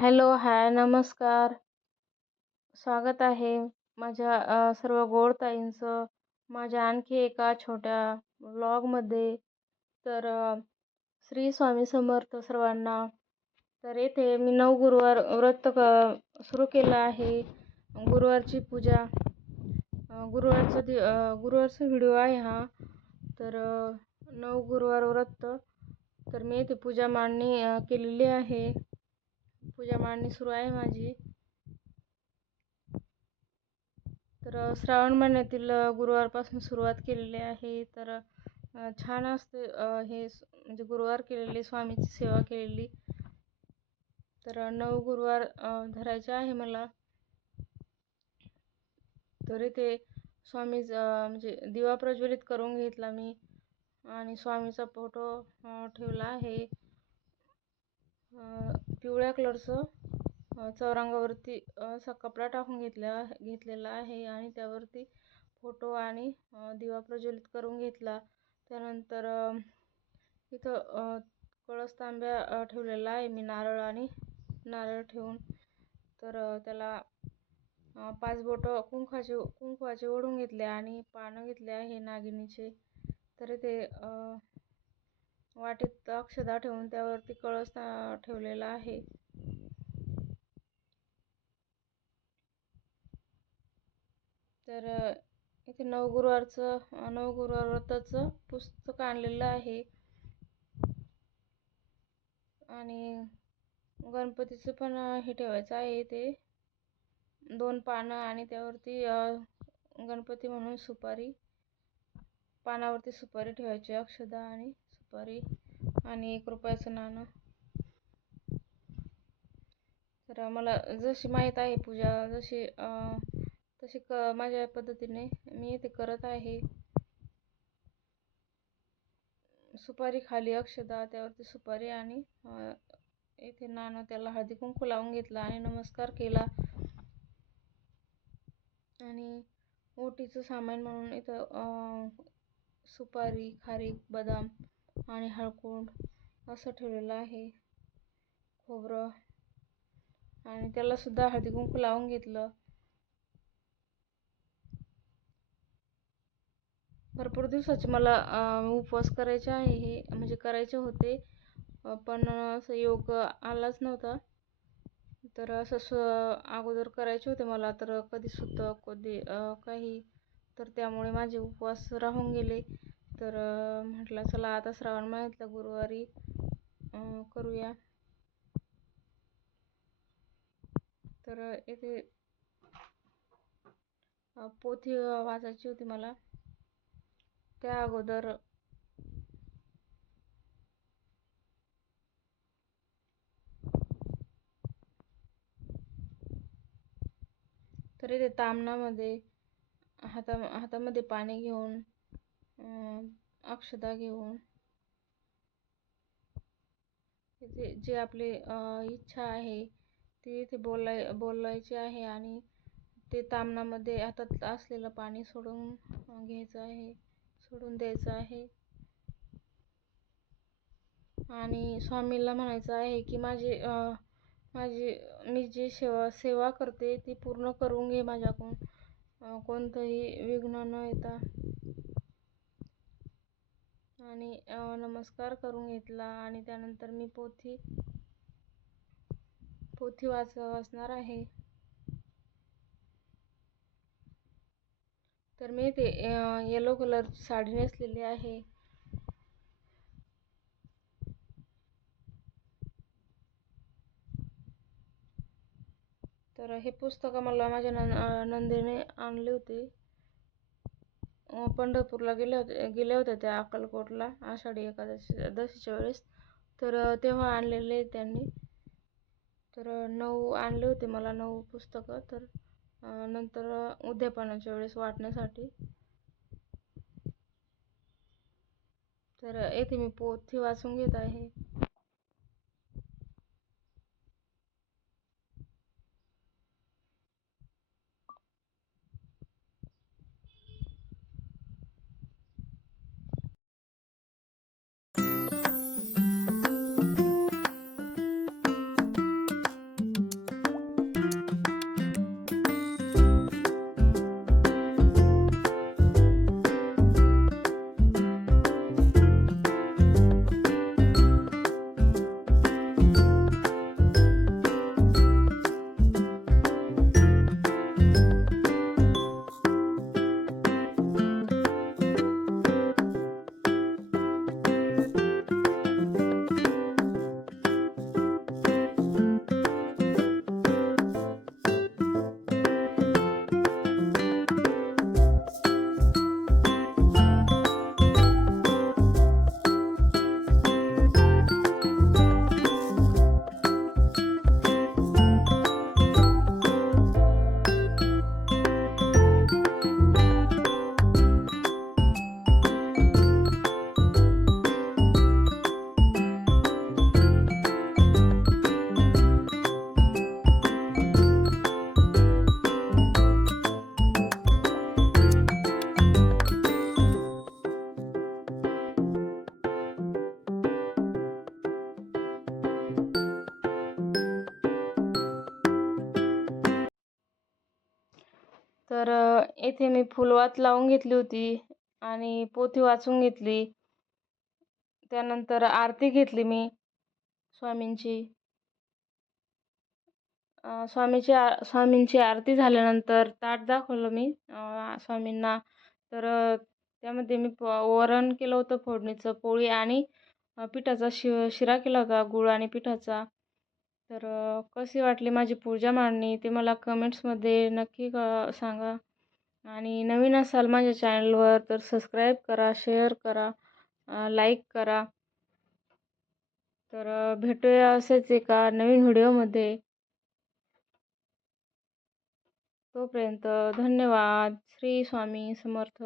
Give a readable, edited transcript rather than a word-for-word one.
Hello, हाय, नमस्कार. स्वागत आहे माझ्या सर्व गोड ताईंचं माझ्या आणखी एका छोट्या व्लॉगमध्ये. तर श्री स्वामी समर्थ सर्वांना. तर येथे मी 9 गुरुवार व्रत सुरू केलं आहे. गुरुवारची पूजा, गुरुवारचा व्हिडिओ आहे हा. तर 9 गुरुवार व्रत. तर मी येथे पूजा मांडणी केलेली आहे. पूजा मांडणी सुरू आहे माझी. तर श्रावण महिन्यातील गुरुवारपासून सुरुवात केलेली आहे. तर छान असते हे म्हणजे गुरुवार केलेली, स्वामीची सेवा केलेली. तर 9 गुरुवार धरायचे आहे मला. तर इथे स्वामी म्हणजे दिवा प्रज्वलित करून घेतला मी आणि स्वामीचा फोटो ठेवला आहे पिवळ्या कलरचं. चौरंगावरती असा कपडा टाकून घेतलेला आहे आणि त्यावरती फोटो आणि दिवा प्रज्वलित करून घेतला. त्यानंतर इथं कळस तांब्या ठेवलेला आहे मी, नारळ ठेवून. तर त्याला 5 बोटं कुंकवाचे ओढून घेतले आणि पानं घेतले आहे नागिनीचे. तर ते वाटीत अक्षदा ठेवून त्यावरती कळस ठेवलेला आहे. तर इथे 9 गुरुवार व्रताचं पुस्तक आणलेलं आहे आणि गणपतीचं पण हे ठेवायचं आहे. ते 2 पानं आणि त्यावरती गणपती म्हणून पानावरती सुपारी ठेवायची, अक्षदा आणि सुपारी आणि 1 रुपयाचं नाणं. तर मला जशी माहीत आहे पूजा, तशी माझ्या पद्धतीने मी इथे करत आहे. सुपारी खाली अक्षदा, त्यावरती सुपारी आणि इथे नाणं, त्याला हळदी कुंकू लावून घेतला आणि नमस्कार केला. आणि ओटीचं सामान म्हणून इथं सुपारी, खारीक, बदाम आणि हळकुंड असं ठेवलेलं आहे, खोबरं, आणि त्याला सुद्धा हळदी कुंकू लावून घेतलं. भरपूर दिवसाचे मला उपवास करायचे आहे, हे म्हणजे करायचे होते, पण असं योग आलाच नव्हता. तर असं अगोदर करायचे होते मला, तर कधी सुतं कधी काही, तर त्यामुळे माझे उपवास राहून गेले. तर म्हटलं चला आता श्रावण महिन्यातल्या गुरुवारी करूया. तर इथे पोथी वाचायची होती मला. त्या अगोदर तर इथे तामणामध्ये हातामध्ये पाणी घेऊन, अक्षदा घेऊन, तिथे जे आपली इच्छा आहे ती इथे बोलायची आहे आणि ते तामणामध्ये हातात असलेलं पाणी सोडून द्यायचं आहे आणि स्वामीला म्हणायचं आहे की मी जी सेवा करते ती पूर्ण करून घे माझ्याकडून, कोणतंही विघ्न न येता. आणि नमस्कार करून घेतला आणि त्यानंतर मी पोथी वाचणार आहे. तर मी ते येलो कलरची साडी नेसलेली आहे. तर हे पुस्तक मला माझ्या नंदेने आणले होते. पंढरपूरला गेल्या होत्या त्या अक्कलकोटला आषाढी एकादशीच्या वेळेस. तर तेव्हा आणलेले त्यांनी. तर 9 आणले होते मला, 9 पुस्तकं. तर नंतर उद्यापनाच्या वेळेस वाटण्यासाठी. तर येथे मी पोथी वाचून घेत आहे. तर येथे मी फुलवात लावून घेतली होती आणि पोथी वाचून घेतली. त्यानंतर आरती घेतली मी स्वामींची. स्वामींची आरती झाल्यानंतर ताट दाखवलं मी स्वामींना. तर त्यामध्ये मी वरण केलं होतं फोडणीचं, पोळी आणि पिठाचा शिरा केला होता, गूळ आणि पिठाचा. तर कशी वाटली माझी पूजा मांडणी ते मला कमेंट्समध्ये नक्की सांगा. आणि नवीन असाल माझ्या चॅनलवर तर सबस्क्राईब करा, शेअर करा, लाईक करा. तर भेटूया असेच एका नवीन व्हिडिओमध्ये. तोपर्यंत धन्यवाद. श्री स्वामी समर्थ.